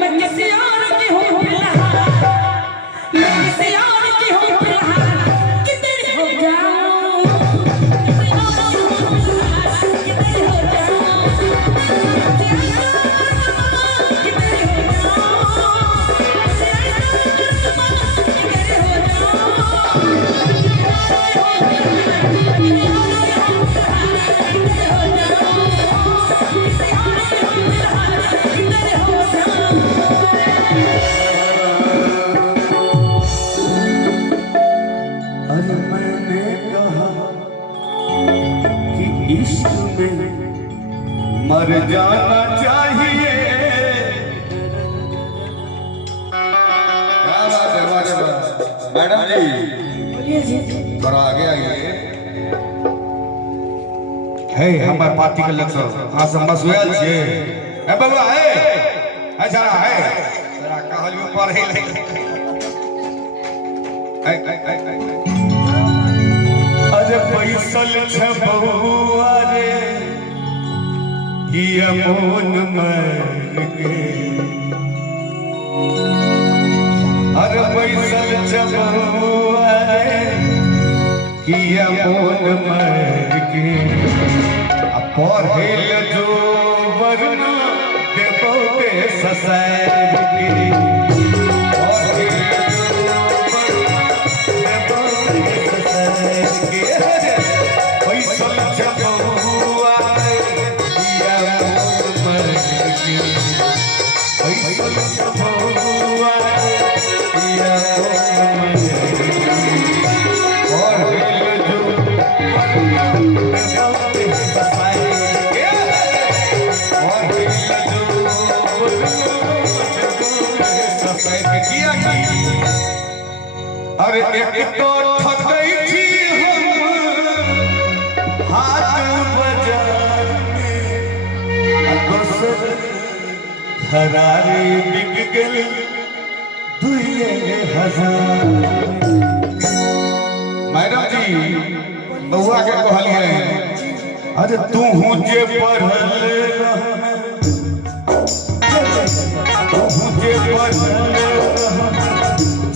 मैं किसी और की हूँ फिलहाल, मैं किसी और की हूँ फिलहाल, कि तेरी हो जाऊं, किसी और की हूँ फिलहाल, कि तेरी हो जाऊं, कि तेरी हो जाऊं, कि तेरी हो अरे मैंने कहा कि इश्क में मर जाना चाहिए। क्या बात है, वाह वाह। मैडम जी बोलिए जी। थोड़ा आगे आइए। है हमारे पार्टी के लोग सब हाँ सब मसुआल छे ए बाबा है जरा है जरा कहलियो पर है अरे पैसल छे बहुआ रे कि अमोन मर के अरे पैसल छे बहुआ रे कि अमोन मर के पढ़े जो वरना देवो के ससैर के पढ़े जो वरना देवो के ससैर के पैसा जब हुआ या मर के पैसा जब हुआ या मर के पढ़े जो वरना देवो के ससैर अरे एक तो थकई थी हम हाट बाजार में दोसर धरारी बिक गई 2000। मैडम जी बउआ के कहलिए अरे तू जे पढ़ल मुझे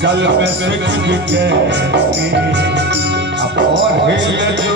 चल मैं सीख के और हिल जो